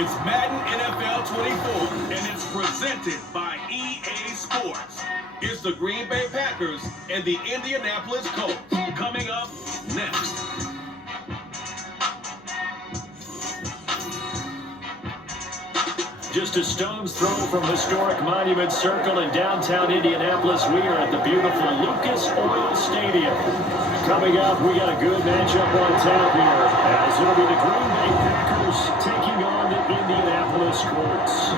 It's Madden NFL 24, and it's presented by EA Sports. It's the Green Bay Packers and the Indianapolis Colts. Coming up next. Just a stone's throw from historic Monument Circle in downtown Indianapolis, we are at the beautiful Lucas Oil Stadium. Coming up, we got a good matchup on tap here, as it'll be the Green Bay Packers taking on the Indianapolis Colts.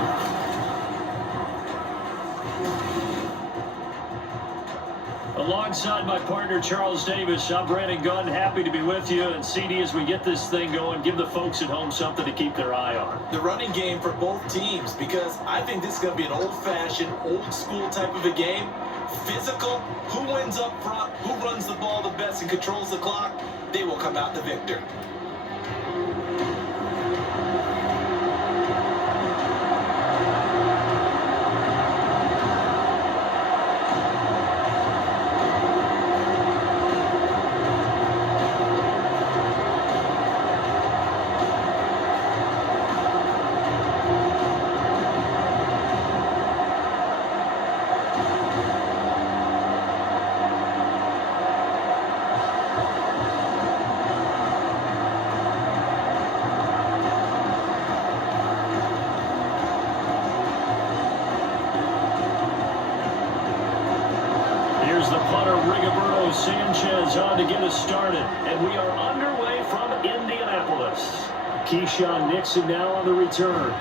Alongside my partner, Charles Davis, I'm Brandon Gunn, happy to be with you. And CD, as we get this thing going, give the folks at home something to keep their eye on. The running game for both teams, because I think this is going to be an old-fashioned, old-school type of a game. Physical, who wins up front, who runs the ball the best and controls the clock, they will come out the victor. The punter, Rigoberto Sanchez, on to get us started. And we are underway from Indianapolis. Keyshawn Nixon now on the return.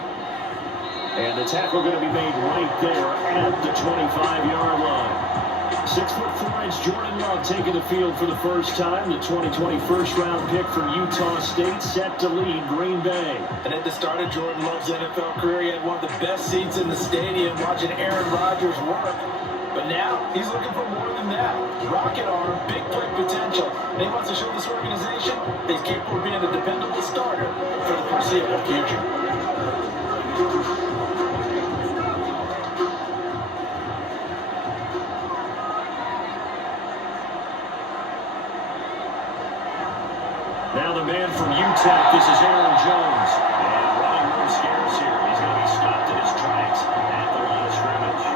And the tackle going to be made right there at the 25-yard line. 6'4" Jordan Love taking the field for the first time. The 2020 first-round pick from Utah State, set to lead Green Bay. And at the start of Jordan Love's NFL career, he had one of the best seats in the stadium watching Aaron Rodgers work. But now, he's looking for more than that. Rocket arm, big play potential. And he wants to show this organization that he's capable of being a dependable starter for the foreseeable future. Now the man from Utah, this is Aaron Jones. And running room scarce here. He's going to be stopped in his tracks at the line of scrimmage.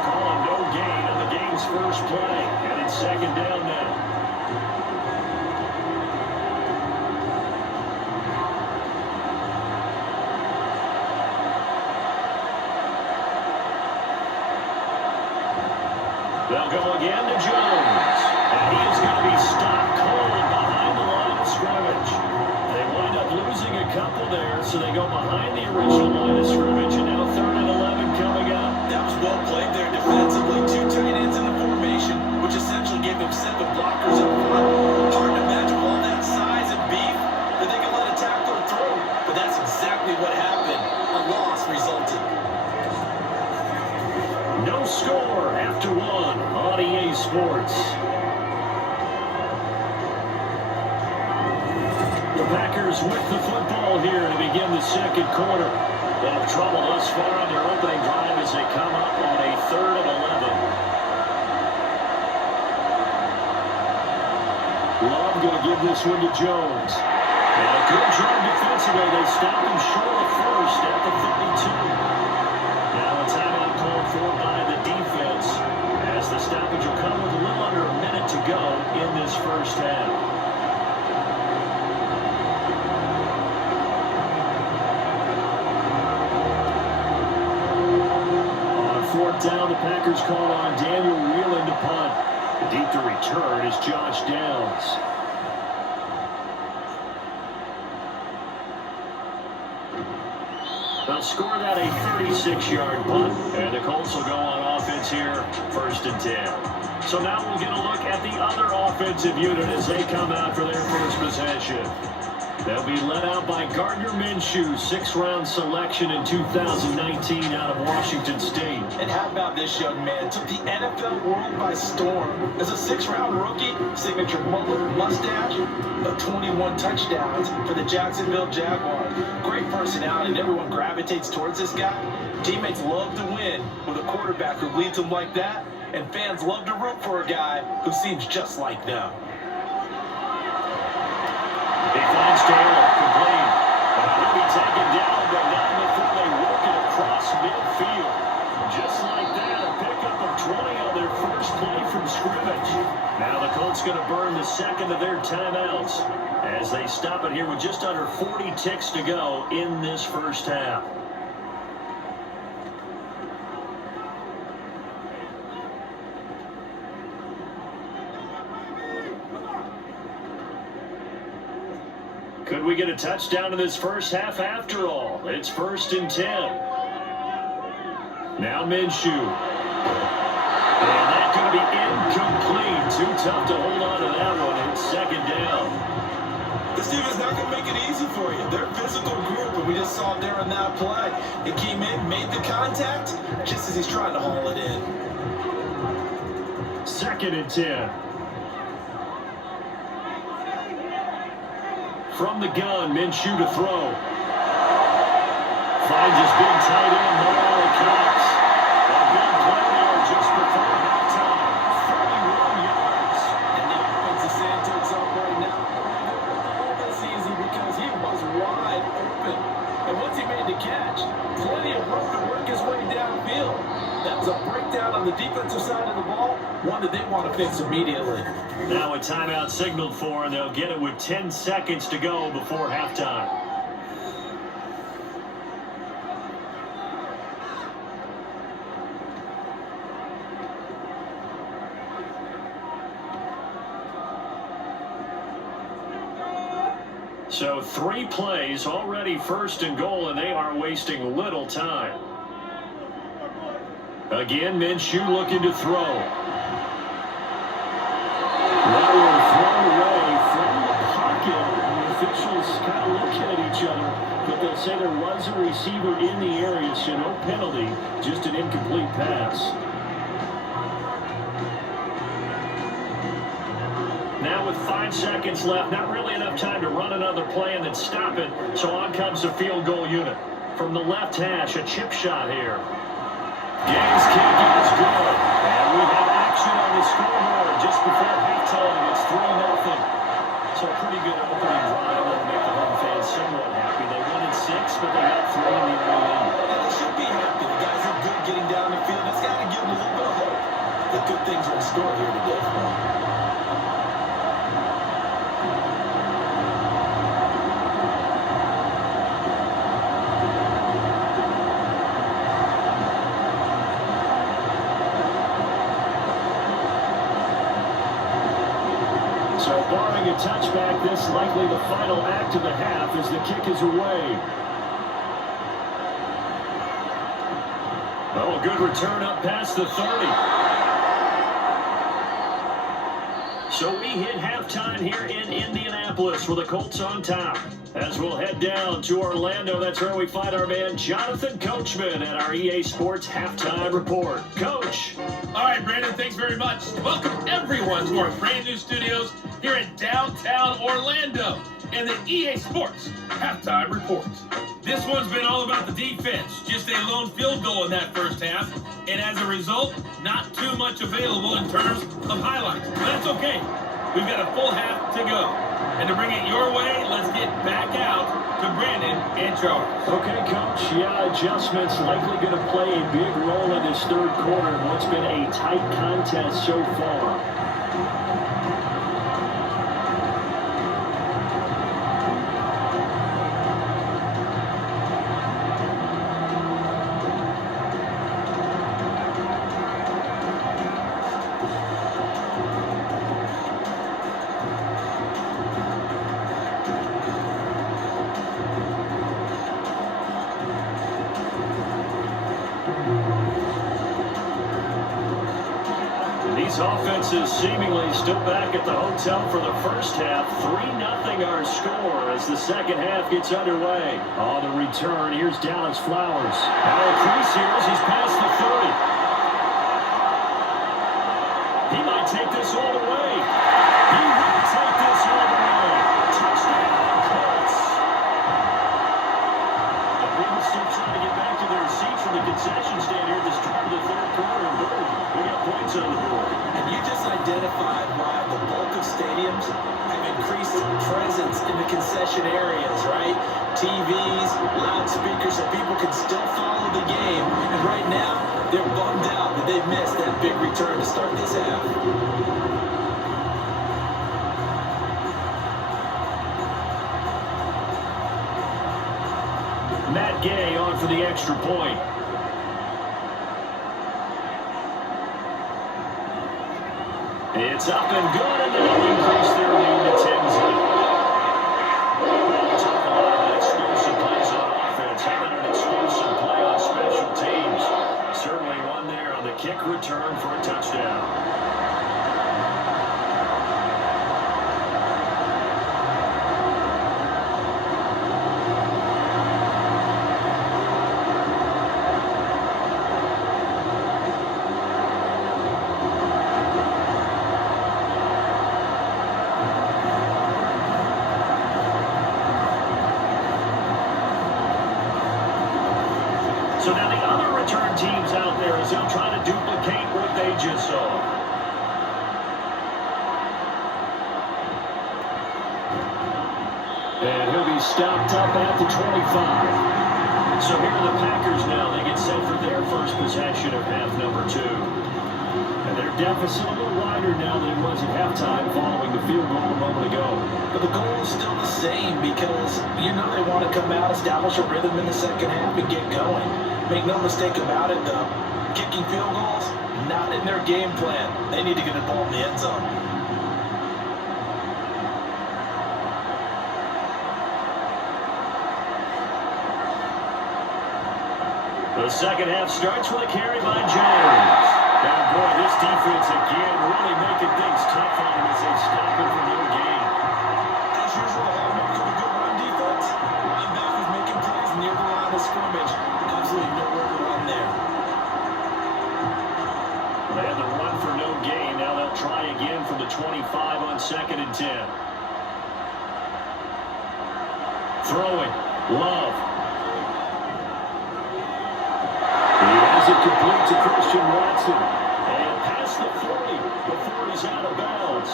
Call him no gain on the game's first play. And it's second down now. They'll go again to Jones. And he is going to be stopped cold behind the line of scrimmage. They wind up losing a couple there, so they go behind the original line of scrimmage. And now 3rd and 11 coming up. That was well played there defensively. 2 tight ends in the formation, which essentially gave him 7 blockers up front. Hard to imagine all that size and beef that they can let a tackler through. But that's exactly what happened. A loss resulted. No score after 1 on EA Sports. The Packers with the football here to begin the second quarter. Been in trouble thus far on their opening drive as they come up on a 3rd and 11. Love going to give this one to Jones. And a good job defensively. They stopped him short of first at the 32. Now a timeout called for by the defense, as the stoppage will come with a little under a minute to go in this first half. Down, the Packers call on Daniel Whelan to punt. Deep to return is Josh Downs. They'll score that a 36-yard punt, and the Colts will go on offense here, 1st and 10. So now we'll get a look at the other offensive unit as they come out for their first possession. They'll be led out by Gardner Minshew, 6th-round selection in 2019 out of Washington State. And how about this young man? Took the NFL world by storm. As a 6th-round rookie, signature mullet, mustache, but 21 touchdowns for the Jacksonville Jaguars. Great personality, and everyone gravitates towards this guy. Teammates love to win with a quarterback who leads them like that, and fans love to root for a guy who seems just like them. He finds Taylor, complete. He'll be taken down, but not Colts going to burn the second of their timeouts as they stop it here with just under 40 ticks to go in this first half. Could we get a touchdown in this first half after all? It's 1st and 10. Now Minshew. And that's going to be incomplete. Too tough to hold on to that one. It's 2nd down. This team is not going to make it easy for you. They're a physical group, and we just saw there in that play. He came in, made the contact, just as he's trying to haul it in. 2nd and 10. From the gun, Minshew to throw. Finds his big tight end, Morale Cox. A big play there just before halftime. 31 yards. And the offense is saying to itself right now, this easy because he was wide open. And once he made the catch, plenty of room to work his way downfield. That was a breakdown on the defensive side of the ball, one that they want to fix immediately. Now a timeout signaled for, and they'll get it with 10 seconds to go before halftime. So 3 plays, already 1st and goal, and they are wasting little time. Again, Minshew looking to throw. That one thrown away from the pocket. The officials kind of looking at each other, but they'll say there was a receiver in the area, so no penalty, just an incomplete pass. Now with 5 seconds left, not really enough time to run another play and then stop it, so on comes the field goal unit. From the left hash, a chip shot here. Game's kick is good, and we have action on the scoreboard just before halftime. It's 3-0. So a pretty good opening drive that'll make the home fans somewhat happy. They won in 6, but they got 3 in the early inning. And they should be happy. The guys are good getting down the field. That's got to give them a little bit of hope that good things are in store here today. So barring a touchback, this likely the final act of the half as the kick is away. Oh, a good return up past the 30. So we hit halftime here in Indianapolis with the Colts on top. As we'll head down to Orlando, that's where we find our man Jonathan Coachman at our EA Sports Halftime Report. Coach. All right, Brandon, thanks very much. Welcome everyone to our brand new studios here in downtown Orlando and the EA Sports Halftime Report. This one's been all about the defense. Just a lone field goal in that first half. And as a result, not too much available in terms of highlights. But that's okay. We've got a full half to go. And to bring it your way, let's get back out to Brandon and Charles. Okay, Coach. Yeah, adjustments likely going to play a big role in this third quarter in what's been a tight contest so far. These offenses seemingly still back at the hotel for the first half. 3-0 our score as the second half gets underway. On the return, here's Dallas Flowers. Now a crease here as he's past the 30. He might take this all the way. He will take this all the way. Touchdown, Colts. The Eagles still trying to get back to their seats from the concession stand here at the start of the third quarter. Boom, we got points on the board. And you just identified why the bulk of stadiums have increased presence in the concession areas, right? TVs, loudspeakers, so people can still follow the game. And right now, they're bummed out that they missed that big return to start this half. for the extra point. It's up and good, and they'll increase their lead to 10-0. We'll talk a lot about explosive plays on offense. How about an explosive play on special teams? Certainly one there on the kick return for a touchdown. So now the other return teams out there as they'll try to duplicate what they just saw. And he'll be stopped up at the 25. So here are the Packers now. They get set for their first possession of half number 2. And their deficit a little wider now than it was at halftime following the field goal a moment ago. But the goal is still the same because you know they want to come out, establish a rhythm in the second half, and get going. Make no mistake about it, though. Kicking field goals, not in their game plan. They need to get the ball in the end zone. The second half starts with a carry by Jones. And boy, this defense again really making things tough on him as they stop him for no gain. As usual, the hallmark of a good run defense. Linebackers making plays near the line of scrimmage. Absolutely nowhere to run there. They had the run for no gain. Now they'll try again from the 25 on 2nd and 10. Throwing. Love. He has it complete to Christian Watson. And past the 40 before he's out of bounds.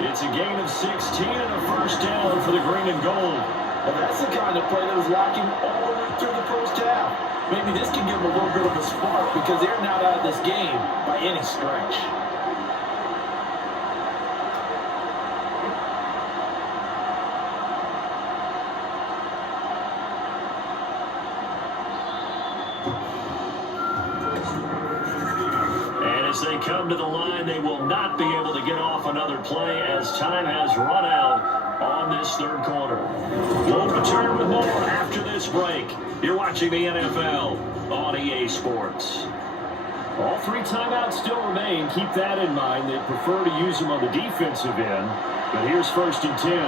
It's a gain of 16 and a first down for the green and gold. Well, that's the kind of play that was lacking all the way through the first half. Maybe this can give them a little bit of a spark because they're not out of this game by any stretch. And as they come to the line, they will not be able to get off another play as time has run out on this third quarter. We'll return with more after this break. You're watching the NFL on EA Sports. All 3 timeouts still remain. Keep that in mind. They prefer to use them on the defensive end. But here's 1st and 10.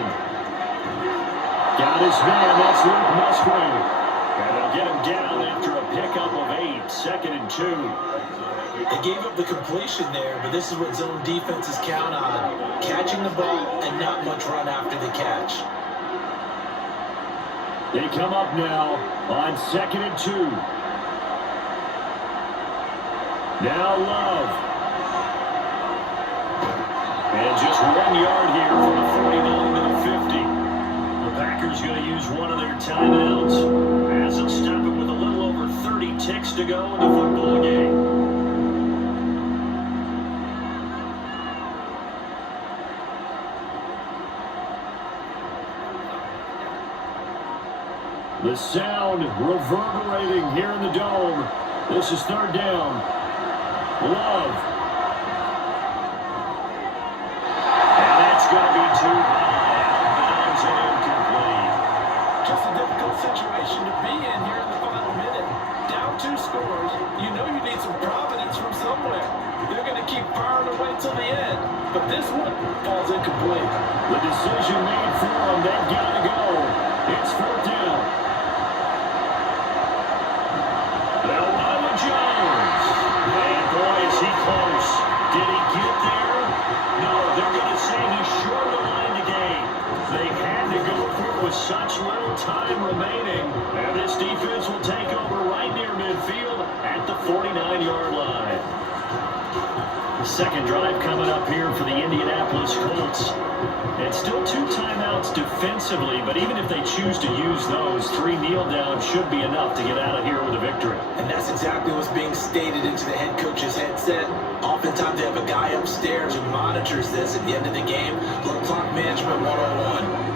Got his man. That's Luke Musgrave. And they'll get him down after a pickup of 8. 2nd and 2. They gave up the completion there, but this is what zone defenses count on. Catching the ball and not much run after the catch. They come up now on 2nd and 2. Now Love. And just 1 yard here from the 49 to the 50. The Packers going to use one of their timeouts as they'll stop it with a little over 30 ticks to go in the football game. The sound reverberating here in the dome. This is 3rd down. Love. And that's going to be too high. Bounds and incomplete. Just a difficult situation to be in here in the final minute. Down 2 scores. You know you need some providence from somewhere. They're going to keep firing away till the end. But this one falls incomplete. The decision made for them. They've got to go. It's 4th down. Jones. And boy, is he close. Did he get there? No, they're going to say he's short of the line to gain. They had to go through with such little time remaining. And this defense will take over right near midfield at the 49-yard line. The second drive coming up here for the Indianapolis Colts. And still 2 timeouts defensively, but even if they choose to use those, 3 kneel downs should be enough to get out of here with a victory. And that's exactly what's being stated into the head coach's headset. Oftentimes they have a guy upstairs who monitors this at the end of the game. Little clock management 101.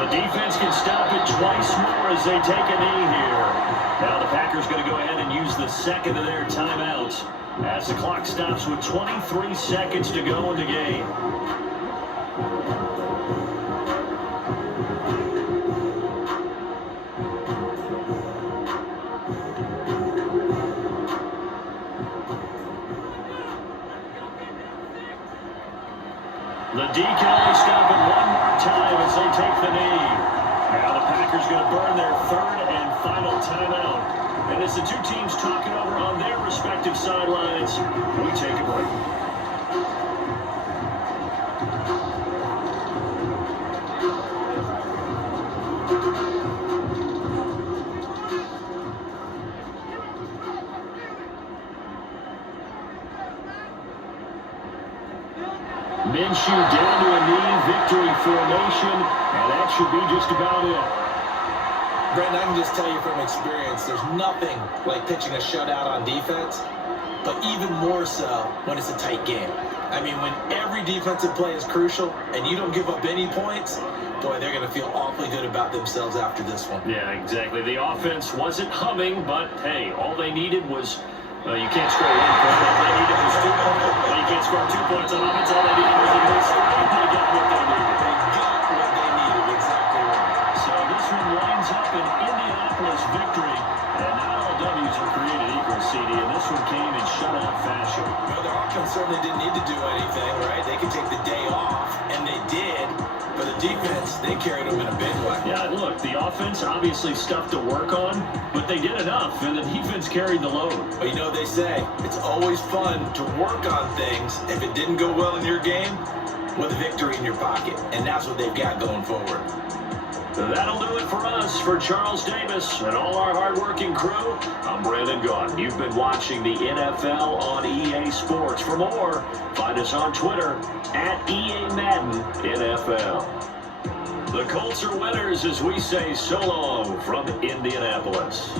The defense can stop it twice more as they take a knee here. Now the Packers going to go ahead and use the second of their timeouts as the clock stops with 23 seconds to go in the game. The D can only stop it one more time as they take the knee. Now the Packers going to burn their third and final timeout. And as the two teams talk it over on their respective sidelines, we take a break. Minshew down to a knee, victory formation, and that should be just about it. Brandon, I can just tell you from experience, there's nothing like pitching a shutout on defense, but even more so when it's a tight game. I mean, when every defensive play is crucial and you don't give up any points, boy, they're going to feel awfully good about themselves after this one. Yeah, exactly. The offense wasn't humming, but hey, all they needed was you can't score 1 point. All they needed was 2 points. Well, you can't score 2 points on offense. All they needed was a good score. They got what they needed. They got what they needed, exactly right. So this one winds up an Indianapolis victory. And not all W's are created equal, CD, and this one came in shutout fashion. Well, their offense certainly didn't need to do anything, right? They could take the day off, and they did. But the defense, they carried them in a big way. Yeah, look, the offense obviously stuff to work on, but they did enough, and the defense carried the load. But you know what they say, it's always fun to work on things if it didn't go well in your game with a victory in your pocket. And that's what they've got going forward. That'll do it for us. For Charles Davis and all our hardworking crew, I'm Brandon Gaughan. You've been watching the NFL on EA Sports. For more, find us on Twitter at EA Madden NFL. The Colts are winners as we say so long from Indianapolis.